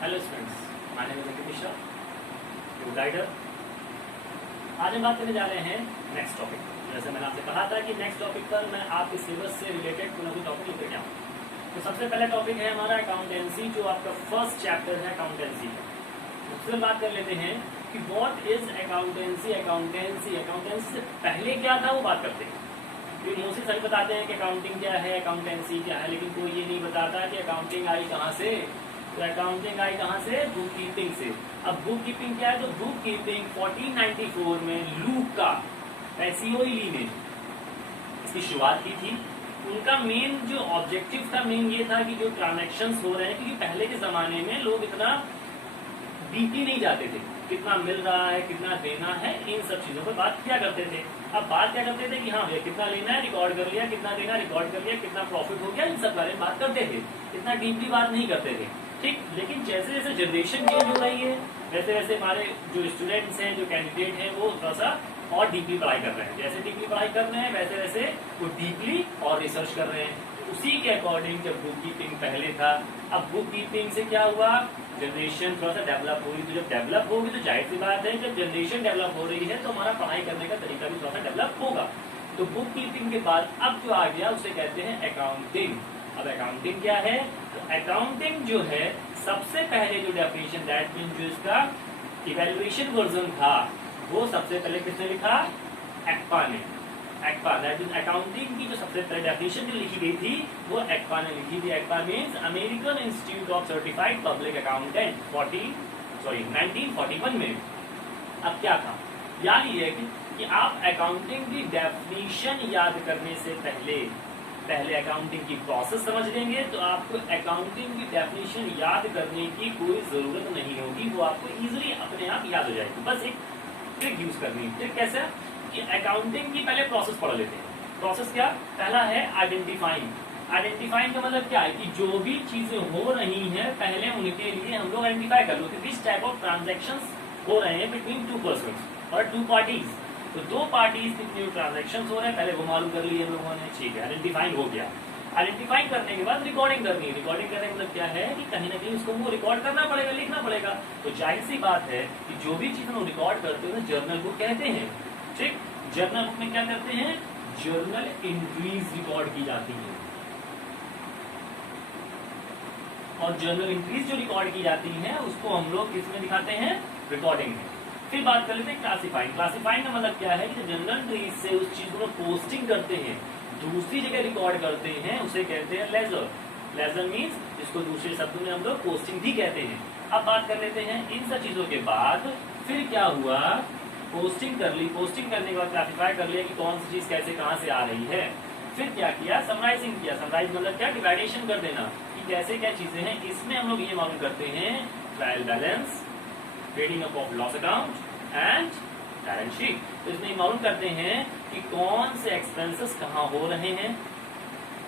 Hello students, my name is Ankit Mishra, your guider. आज हम बात करने जा रहे हैं नेक्स्ट टॉपिक। जैसे मैंने आपसे कहा था कि नेक्स्ट टॉपिक पर मैं आपके सिलेबस से रिलेटेड कोई ना कोई टॉपिक लेकर के आऊँ। तो सबसे पहला टॉपिक है हमारा अकाउंटेंसी, जो आपका फर्स्ट चैप्टर है अकाउंटेंसी का। उससे बात कर लेते हैं कि व्हाट इज अकाउंटेंसी। अकाउंटेंसी से पहले क्या था वो बात करते हैं। मोस्टली सभी बताते हैं कि अकाउंटिंग क्या है, अकाउंटेंसी क्या है, लेकिन कोई ये नहीं बताता कि अकाउंटिंग आई कहाँ से। तो अकाउंटिंग आई कहाँ से? बुक कीपिंग से। अब बुक कीपिंग क्या है? तो बुक कीपिंग 1494 में लूका पैसिओली ने इसकी शुरुआत की थी। उनका मेन जो ऑब्जेक्टिव था, मेन ये था कि जो ट्रांजैक्शंस हो रहे हैं, क्योंकि पहले के जमाने में लोग इतना डीपली नहीं जाते थे, कितना मिल रहा है, कितना देना है, इन सब चीजों पर बात किया करते थे। अब बात क्या करते थे कि हाँ भैया कितना लेना है रिकॉर्ड कर लिया, कितना देना रिकॉर्ड कर लिया, कितना प्रॉफिट हो गया, इन सब बारे में बात करते थे। इतना डीपली बात नहीं करते थे, ठीक। लेकिन जैसे जैसे जनरेशन चेंज हो रही है, वैसे वैसे हमारे जो स्टूडेंट्स हैं, जो कैंडिडेट हैं, वो थोड़ा सा और डीपली पढ़ाई कर रहे हैं। जैसे डीपली पढ़ाई कर रहे हैं, वैसे वैसे वो डीपली और रिसर्च कर रहे हैं। उसी के अकॉर्डिंग जब बुक कीपिंग पहले था, अब बुक कीपिंग से क्या हुआ, जनरेशन थोड़ा सा डेवलप हुई। तो जब डेवलप होगी तो जाहिर सी बात है, जब जनरेशन डेवलप हो रही है तो हमारा पढ़ाई करने का तरीका भी थोड़ा सा डेवलप होगा। तो बुक कीपिंग के बाद अब जो आ गया उसे कहते हैं अकाउंटिंग। अब अकाउंटिंग क्या है? तो अकाउंटिंग जो है, सबसे पहले जो डेफिनेशन, दैट मीन जो इसका इवैल्यूएशन वर्जन था, वो सबसे पहले किसने लिखा? एक्पा ने। एक्पा दैट मीन अकाउंटिंग की जो सबसे पहले डेफिनेशन जो लिखी गई थी, वो एक्पा ने लिखी थी। AICPA means American Institute of Certified Public Accountant 1941 में। अब क्या था? याद ये है कि आप अकाउंटिंग की डेफिनेशन याद करने से पहले अकाउंटिंग की प्रोसेस समझ लेंगे, तो आपको अकाउंटिंग की डेफिनेशन याद करने की कोई जरूरत नहीं होगी, वो आपको इजीली अपने आप याद हो जाएगी। बस एक ट्रिक यूज करनी है। ट्रिक कैसे? कि अकाउंटिंग की पहले प्रोसेस पढ़ लेते हैं। प्रोसेस क्या? पहला है आइडेंटिफाइंग। आइडेंटिफाइंग का मतलब क्या है कि जो भी चीजें हो रही हैं, पहले उनके लिए हम लोग आइडेंटिफाई कर लो कि विच टाइप ऑफ ट्रांजेक्शंस हो रहे हैं बिटवीन टू पर्सन्स और टू पार्टीज। तो दो पार्टीज के जो ट्रांजेक्शंस हो रहे हैं, पहले वो मालूम कर लिए हम लोगों ने, ठीक है, आइडेंटिफाइंग हो गया। आइडेंटिफाई करने के बाद रिकॉर्डिंग करनी है। रिकॉर्डिंग करने का मतलब क्या है कि कहीं ना कहीं उसको वो रिकॉर्ड करना पड़ेगा, लिखना पड़ेगा। तो जाहिर सी बात है कि जो भी चीज हम रिकॉर्ड करते हैं जर्नल बुक कहते हैं, ठीक। जर्नल बुक में क्या करते हैं? जर्नल एंट्रीज रिकॉर्ड की जाती है, और जर्नल एंट्रीज जो रिकॉर्ड की जाती हैं उसको हम लोग किसमें दिखाते हैं? रिकॉर्डिंग में। फिर बात कर लेते हैं क्लासिफाइंग। क्लासिफाइंग का मतलब क्या है कि जर्नल एंट्रीज से उस चीज को पोस्टिंग करते हैं, दूसरी जगह रिकॉर्ड करते हैं, उसे कहते हैं लेजर। लेजर मीन्स जिसको दूसरे शब्दों में हम लोग पोस्टिंग भी कहते हैं। अब बात कर लेते हैं इन सब चीजों के बाद फिर क्या हुआ? पोस्टिंग कर ली। पोस्टिंग करने के बाद क्लासिफाई कर लिया कि कौन सी चीज कैसे कहाँ से आ रही है। फिर क्या किया? समराइजिंग किया। समराइज मतलब क्या? डिवाइडेशन कर देना कि कैसे क्या चीजें हैं। इसमें हम लोग ये मालूम करते हैं trial balance, trading up of loss account and balance sheet. तो इसमें मालूम करते हैं कि कौन से एक्सपेंसेस कहाँ हो रहे हैं,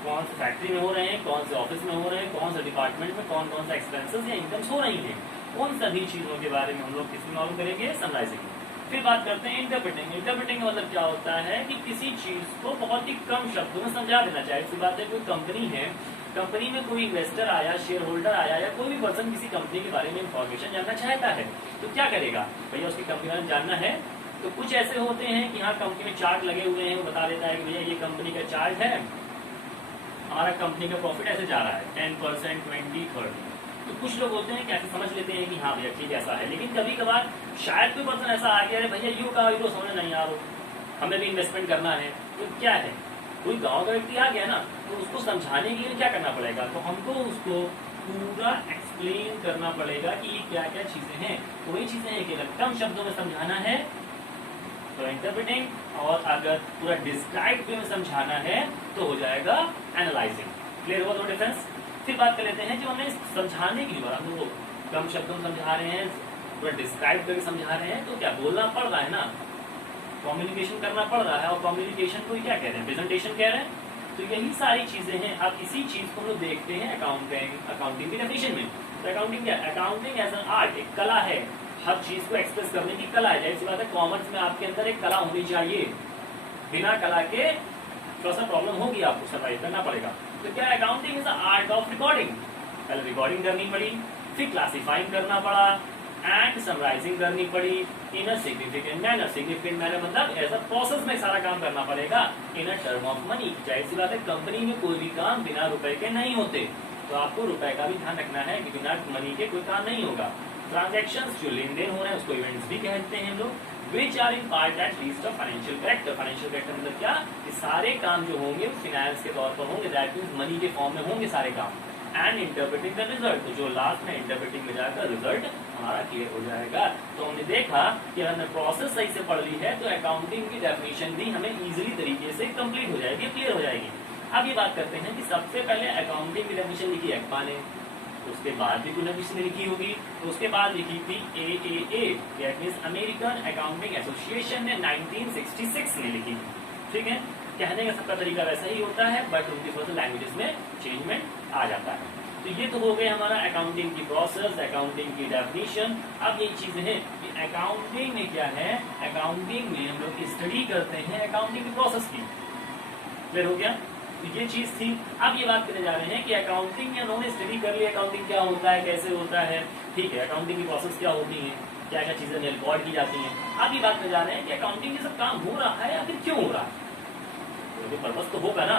कौन से फैक्ट्री में हो रहे हैं, कौन से ऑफिस में हो रहे हैं, कौन से डिपार्टमेंट में कौन कौन सा एक्सपेंसेस या इनकम्स हो रही हैं। उन सभी चीजों के बारे में हम लोग किसमें मालूम करेंगे? समराइजिंग। फिर बात करते हैं इंटरप्रेटिंग। इंटरप्रेटिंग का मतलब क्या होता है कि किसी चीज को बहुत ही कम शब्दों में समझा देना चाहिए। इसी बात है, कोई कंपनी है, कंपनी में कोई इन्वेस्टर आया, शेयर होल्डर आया, या कोई भी पर्सन किसी कंपनी के बारे में इंफॉर्मेशन जानना चाहता है, तो क्या करेगा? भैया उसकी कंपनी में जानना है। तो कुछ ऐसे होते हैं कि हाँ कंपनी में चार्ट लगे हुए हैं, वो बता देता है कि भैया ये कंपनी का चार्ट है, हमारा कंपनी का प्रॉफिट ऐसे जा रहा है 10%, 20, 30। तो कुछ लोग होते हैं कि ऐसे समझ लेते हैं कि हाँ भैया ठीक ऐसा है। लेकिन कभी कभार शायद कोई पर्सन ऐसा आ गया है, भैया यू का यूरो समझ नहीं यार, हमें भी इन्वेस्टमेंट करना है। तो क्या है, कोई गांव का व्यक्ति आ गया ना, तो उसको समझाने के लिए क्या करना पड़ेगा? तो हमको उसको पूरा एक्सप्लेन करना पड़ेगा कि ये क्या क्या चीजें हैं। तो वही चीजें हैं कि अगर कम शब्दों में समझाना है तो इंटरप्रेटिंग, और अगर पूरा डिस्क्राइब वे में समझाना है तो हो जाएगा एनालाइजिंग। क्लियर हुआ दो डिफरेंस? फिर बात कर लेते हैं, जो हमें समझाने के लिए हम लोग कम शब्दों में समझा रहे हैं, पूरा डिस्क्राइब करके समझा रहे हैं, तो क्या बोलना पड़ रहा है ना, कम्युनिकेशन करना पड़ रहा है। और कम्युनिकेशन को क्या कह रहे हैं? प्रेजेंटेशन कह रहे हैं। तो यही सारी चीजें हैं। अब इसी चीज को हम लोग देखते हैं अकाउंटिंग की डेफिनेशन में। तो अकाउंटिंग क्या? अकाउंटिंग एज एन आर्ट, एक कला है, हर चीज को एक्सप्रेस करने की कला है। जैसी बात है, कॉमर्स में आपके अंदर एक कला होनी चाहिए, बिना कला के थोड़ा सा प्रॉब्लम होगी, आपको सर्वाइव करना पड़ेगा। तो क्या? Accounting is the art of recording. पहले रिकॉर्डिंग करनी पड़ी, फिर क्लासिफाइंग करना पड़ा एंड समराइजिंग करनी पड़ी in a significant manner. Significant manner मतलब ऐसा प्रोसेस में सारा काम करना पड़ेगा in a term of money. जाहिर सी बात है कंपनी में कोई भी काम बिना रुपए के नहीं होते, तो आपको रुपए का भी ध्यान रखना है कि बिना मनी के कोई काम नहीं होगा। ट्रांजैक्शंस जो लेन देन हो रहे हैं उसको इवेंट्स भी कहते हैं हम लोग। Which are in part at least of financial character. Financial character मतलब क्या कि सारे काम जो होंगे फिनेंस के तौर पर होंगे, दैट मींस मनी के फॉर्म में होंगे सारे काम। एंड इंटरप्रेटिंग द रिजल्ट, तो जो लास्ट में इंटरप्रेटिंग में जाकर रिजल्ट हमारा क्लियर हो जाएगा। तो हमने देखा कि हमने प्रोसेस सही से पढ़ ली है तो अकाउंटिंग की डेफिनेशन भी हमें इजीली तरीके से कंप्लीट हो जाएगी, क्लियर हो जाएगी। अब ये बात करते हैं कि सबसे पहले अकाउंटिंग की डेफिनेशन लिखी एक्मा ने, उसके बाद भी कुछ किसी ने लिखी होगी, तो उसके बाद लिखी थी AAA, that means American accounting association ने 1966 में लिखी। ठीक है, कहने का सबका तरीका वैसा ही होता है बट उनकी थोड़ा सा लैंग्वेजेस में चेंजमेंट आ जाता है। तो ये तो हो गए हमारा अकाउंटिंग की प्रोसेस, अकाउंटिंग की डेफिनेशन। अब ये चीजें हैं कि अकाउंटिंग में क्या है, अकाउंटिंग में हम लोग स्टडी करते हैं अकाउंटिंग की प्रोसेस की। क्लियर हो गया, तो ये चीज थी। अब ये बात करने जा रहे हैं कि अकाउंटिंग या उन्होंने स्टडी कर लिया अकाउंटिंग क्या होता है, कैसे होता है। ठीक है, अकाउंटिंग की प्रोसेस क्या होती है, क्या क्या चीजें रिकॉर्ड की जाती हैं। अब ये बात करने जा रहे हैं कि अकाउंटिंग ये सब काम हो रहा है या फिर क्यों हो रहा है, तो पर्पस तो होगा ना।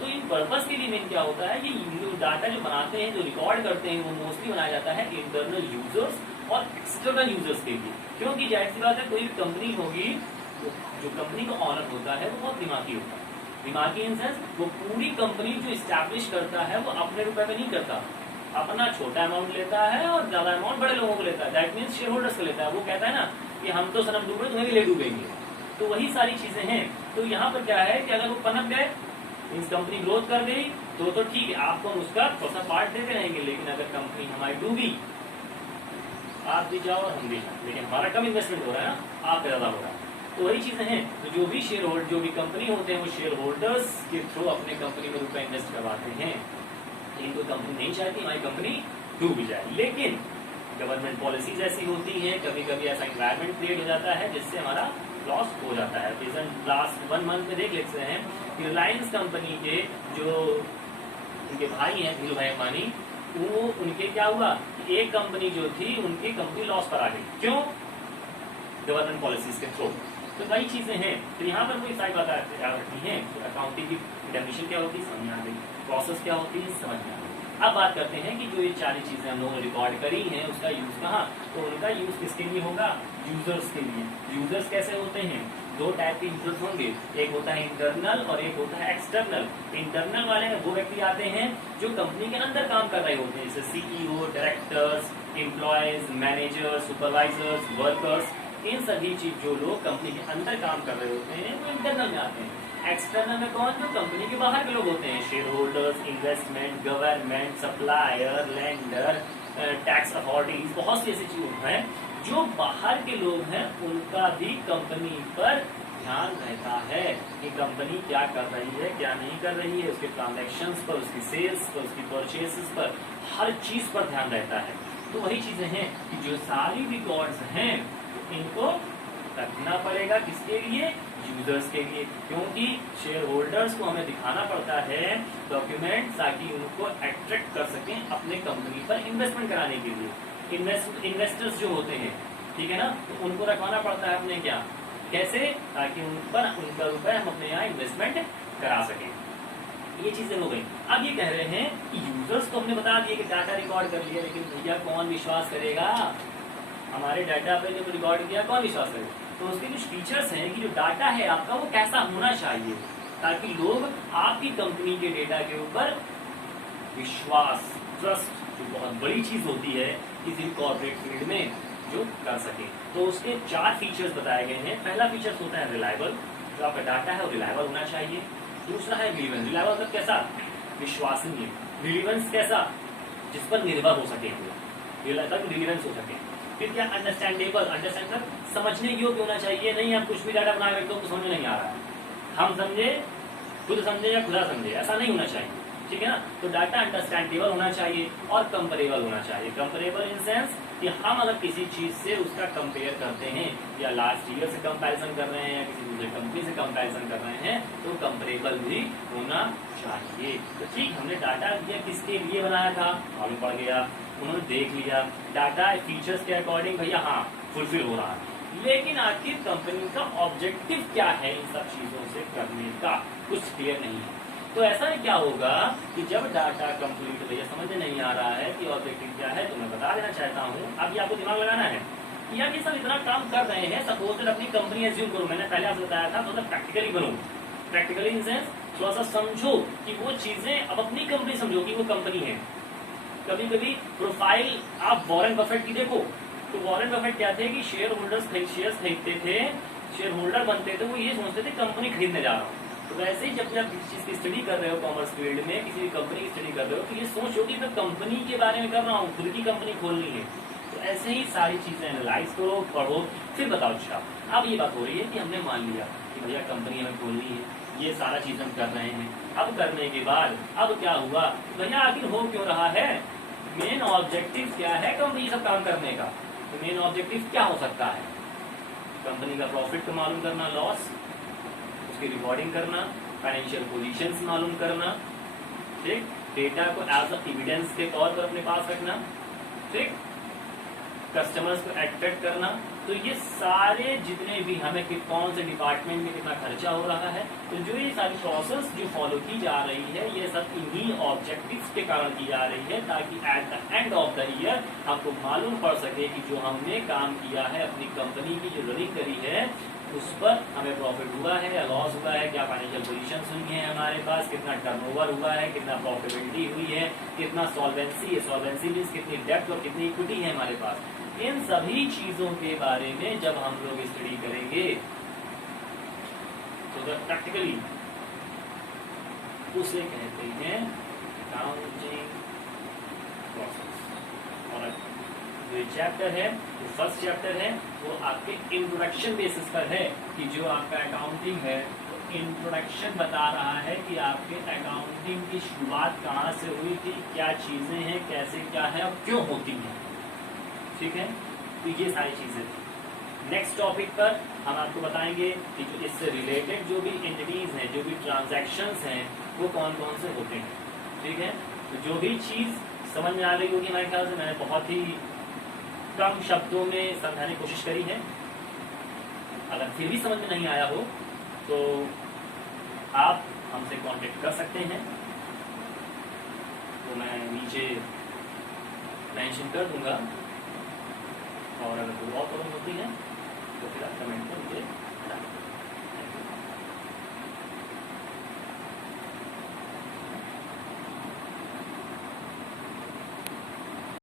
तो इन पर्पस के लिए मेन क्या होता है कि जो डाटा जो बनाते हैं, जो रिकॉर्ड करते हैं, वो मोस्टली बनाया जाता है इंटरनल यूजर्स और एक्सटर्नल यूजर्स के लिए। क्योंकि जाहिर सी बात है कोई भी कंपनी होगी, तो जो कंपनी का ऑनर होता है वो बहुत दिमागी होता है। दिमागी इन सेंस वो पूरी कंपनी जो इस्टेब्लिश करता है वो अपने रुपए में नहीं करता, अपना छोटा अमाउंट लेता है और ज्यादा अमाउंट बड़े लोगों को लेता है, दैट मीन्स शेयर होल्डर्स को लेता है। वो कहता है ना कि हम तो सनम डूबे तुम्हें भी ले डूबेंगे। तो वही सारी चीजें हैं। तो यहाँ पर क्या है कि अगर वो पनप गए, मीन्स कंपनी ग्रोथ कर गई तो ठीक है, आपको हम उसका थोड़ा सा पार्ट देते रहेंगे। लेकिन अगर कंपनी हमारी डूबी, आप भी जाओ और हम भी जाओ, लेकिन हमारा कम इन्वेस्टमेंट हो रहा है ना, आपका ज्यादा हो रहा है। तो वही चीजें हैं। तो जो भी शेयर होल्डर, जो भी कंपनी होते हैं, वो शेयर होल्डर्स के थ्रू अपने कंपनी में रुपए इन्वेस्ट करवाते हैं। लेकिन कोई कंपनी नहीं चाहती हमारी कंपनी डूब जाए, लेकिन गवर्नमेंट पॉलिसीज ऐसी होती है, कभी कभी ऐसा इन्वायरमेंट क्रिएट हो जाता है जिससे हमारा लॉस हो जाता है। रिसेंट लास्ट 1 मंथ में देख लेते हैं कि रिलायंस कंपनी के जो उनके भाई हैं धीरू भाई अंबानी, वो उनके क्या हुआ कि एक कंपनी जो थी उनकी कंपनी लॉस पर आ गई। क्यों? गवर्नमेंट पॉलिसीज के थ्रू। तो वही चीजें हैं। तो यहाँ पर कोई सारी बात याद रखनी है। तो अकाउंटिंग की डेफिनेशन क्या होती है समझ में आ गई, प्रोसेस क्या होती है समझ में आ गई। अब बात करते हैं कि जो ये सारी चीजें हम लोगों ने रिकॉर्ड करी हैं उसका यूज कहाँ, तो उनका यूज किसके लिए होगा, यूजर्स के लिए। यूजर्स कैसे होते हैं, 2 टाइप के यूजर्स होंगे, एक होता है इंटरनल और एक होता है एक्सटर्नल। इंटरनल वाले में वो व्यक्ति आते हैं जो कंपनी के अंदर काम कर रहे होते हैं, जैसे CEO, directors, employees, managers, supervisors, workers. इन सभी चीज जो लोग कंपनी के अंदर काम कर रहे होते हैं वो इंटरनल में आते हैं। एक्सटर्नल में कौन, जो कंपनी के बाहर के लोग होते हैं, share holders, investment, government, supplier, lender, tax authorities, बहुत सी ऐसी चीजें हैं जो बाहर के लोग हैं। उनका भी कंपनी पर ध्यान रहता है कि कंपनी क्या कर रही है, क्या नहीं कर रही है, उसके ट्रांजैक्शंस पर, उसकी सेल्स पर, उसकी परचेसेस पर, हर चीज पर ध्यान रहता है। तो वही चीजें हैं कि जो सारी रिकॉर्ड्स हैं इनको रखना पड़ेगा किसके लिए, यूजर्स के लिए। क्योंकि शेयर होल्डर्स को हमें दिखाना पड़ता है डॉक्यूमेंट, ताकि उनको अट्रैक्ट कर सकें अपने कंपनी पर इन्वेस्टमेंट कराने के लिए। इन्वेस्टर्स जो होते हैं, ठीक है ना, तो उनको रखवाना पड़ता है अपने क्या, कैसे, ताकि उन पर उनका रुपए हम अपने यहाँ इन्वेस्टमेंट करा सकें। ये चीजें हो गई। अब ये कह रहे हैं कि यूजर्स को हमने बता दिया कि डाटा रिकॉर्ड कर लिया, लेकिन भैया कौन विश्वास करेगा, हमारे डाटा पे जो रिकॉर्ड किया कौन विश्वास करेगा। तो उसके कुछ फीचर्स हैं कि जो डाटा है आपका वो कैसा होना चाहिए, ताकि लोग आपकी कंपनी के डेटा के ऊपर विश्वास, ट्रस्ट, जो बहुत बड़ी चीज होती है किसी भी कॉर्पोरेट फील्ड में, जो कर सके। तो उसके 4 फीचर्स बताए गए हैं। पहला फीचर होता है रिलायबल, जो आपका डाटा है वो रिलायबल होना चाहिए। दूसरा है रिलीवेंस, रिलायबल मतलब कैसा, विश्वसनीय। रिलीवेंस कैसा, जिस पर निर्भर हो सके, रिलीवेंस हो सके। फिर क्या, अंडरस्टैंडेबल, अंडरस्टैंड समझने योग्य होना चाहिए। नहीं आप कुछ भी डाटा बना रहे हो तो समझ में नहीं आ रहा है, हम समझे, खुद समझे या खुदा समझे, ऐसा नहीं होना चाहिए, ठीक है ना। तो डाटा अंडरस्टैंडेबल होना चाहिए और कंपेरेबल होना चाहिए। कंपेरेबल इन सेंस कि हम अगर किसी चीज से उसका कंपेयर करते हैं या लास्ट ईयर से कंपैरिजन कर रहे हैं या किसी दूसरे कंपनी से कंपैरिजन कर रहे हैं, तो कंपेरेबल भी होना चाहिए। तो ठीक, हमने डाटा दिया किसके लिए बनाया था, मालूम पड़ गया। उन्होंने देख लिया डाटा फीचर्स के अकॉर्डिंग, भैया हाँ फुलफिल हो रहा है, लेकिन आखिर कंपनी का ऑब्जेक्टिव क्या है इन सब चीजों से करने का, कुछ क्लियर नहीं है। तो ऐसा में क्या होगा कि जब डाटा कंप्लीट भैया समझ में नहीं आ रहा है कि ऑब्जेक्टिव क्या है, तो मैं बता देना चाहता हूँ, अब ये आपको दिमाग लगाना है कि यार ये सब इतना काम कर रहे हैं, सपोज अपनी कंपनी एज्यूम करो, मैंने पहले आपको बताया था, थोड़ा प्रैक्टिकली बनो, प्रैक्टिकली इन सेंस थोड़ा सा समझो कि वो चीजें, अब अपनी कंपनी समझो कि वो कंपनी है। कभी कभी प्रोफाइल आप वॉरेन बफेट की देखो, तो वॉरेन बफेट क्या थे कि शेयर होल्डर्स शेयर खरीदते थे, शेयर होल्डर बनते थे, वो ये सोचते थे कंपनी खरीदने जा रहा हूँ। तो वैसे ही जब आप किसी चीज की स्टडी कर रहे हो कॉमर्स फील्ड में, किसी भी कंपनी की स्टडी कर रहे हो, तो ये सोचो कि मैं कंपनी के बारे में कर रहा हूँ, खुद की कंपनी खोलनी है। तो ऐसे ही सारी चीजें एनालाइज करो, पढ़ो, फिर बताओ। अच्छा अब ये बात हो रही है कि हमने मान लिया कि भैया कंपनी हमें खोलनी है, ये सारा चीज हम कर रहे हैं। अब करने के बाद अब क्या हुआ, भैया आखिर हो क्यों रहा है, मेन ऑब्जेक्टिव क्या है कंपनी सब काम करने का। तो मेन ऑब्जेक्टिव क्या हो सकता है, कंपनी का प्रॉफिट को मालूम करना, लॉस, उसकी रिकॉर्डिंग करना, फाइनेंशियल पोजीशंस मालूम करना, ठीक, डेटा को एज अ एविडेंस के तौर पर अपने पास रखना, ठीक, कस्टमर्स को अट्रैक्ट करना। तो ये सारे जितने भी हमें कि कौन से डिपार्टमेंट में कितना खर्चा हो रहा है, तो जो ये सारी प्रोसेस जो फॉलो की जा रही है, ये सब इन्हीं ऑब्जेक्टिव्स के कारण की जा रही है, ताकि at the end of the year आपको मालूम पड़ सके कि जो हमने काम किया है, अपनी कंपनी की जो रनिंग करी है, उस पर हमें प्रॉफिट हुआ है या लॉस हुआ है, क्या फाइनेंशियल पोजीशन हुई है हमारे पास, कितना टर्नओवर हुआ है, कितना प्रॉफिटेबिलिटी हुई है, कितना सॉल्वेंसी है, सॉल्वेंसी मींस कितनी डेब्ट और कितनी इक्विटी है हमारे पास। इन सभी चीजों के बारे में जब हम लोग स्टडी करेंगे तो प्रैक्टिकली उसे कहते हैं अकाउंटिंग प्रोसेस। और जो चैप्टर है, जो फर्स्ट चैप्टर है, वो आपके इंट्रोडक्शन बेसिस पर है कि जो आपका अकाउंटिंग है, तो इंट्रोडक्शन बता रहा है कि आपके अकाउंटिंग की शुरुआत कहाँ से हुई थी, क्या चीजें हैं, कैसे क्या है और क्यों होती हैं, ठीक है। तो ये सारी चीजें थी। नेक्स्ट टॉपिक पर हम आपको बताएंगे कि जो इससे रिलेटेड जो भी एंटिटीज हैं, जो भी ट्रांजैक्शंस हैं, वो कौन कौन से होते हैं, ठीक है। तो जो भी चीज समझ में आ रही होगी हमारे ख्याल से, मैंने बहुत ही कम शब्दों में समझाने की कोशिश करी है। अगर फिर भी समझ में नहीं आया हो तो आप हमसे कांटेक्ट कर सकते हैं, तो मैं नीचे मेंशन कर दूंगा, और अगर कोई और प्रॉब्लम होती है तो फिर आप कमेंट में मुझे